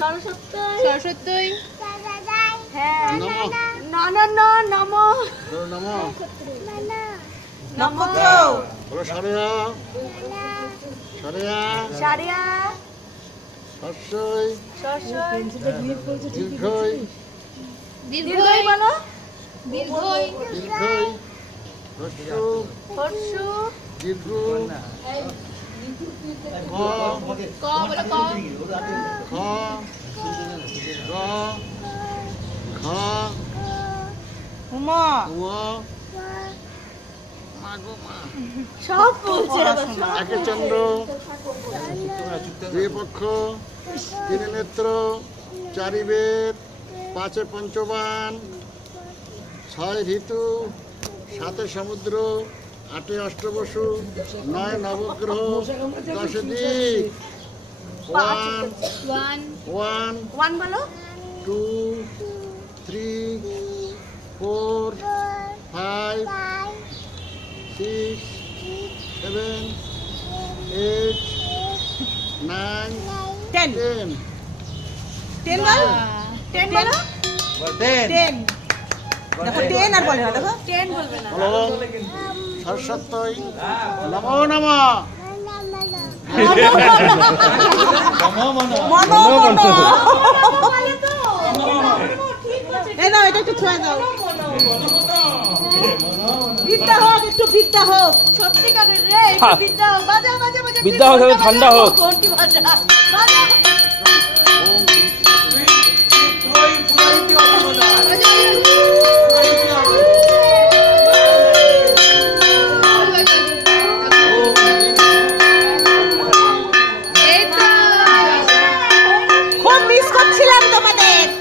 সরস্বতী হ্যাঁ নমো নক্ষত্র সারিয়া দীর্ঘই বলো দীর্ঘই হর্ষু ক বলো ক সব বলছে একে চন্দ্র, দুই পক্ষ, তিন নেত্র, চারি বেদ, পাঁচে পঞ্চবান, ছয় ঋতু, সাতে সমুদ্র, আটে অষ্টবসু, নয় নবগ্রহ, দশে দিক। ওয়ান বলো 2 3 4 5 6 7 8 9 10 10 বলো 10 বলো 10 দেখো 10 আর বলে না দেখো 10 বলবে না বলো সরস্বতী নমো নমঃ এটা একটু ছুঁয়ে দাও বিদ্যা হোক একটু বিদ্যা হোক সত্যিকারের রে একটু বিদ্যা হোক বাজা বিদ্যা হোক ঠান্ডা হোক ঘন্টি বাজা বাজা খুব মিস করছিলাম তোমাদের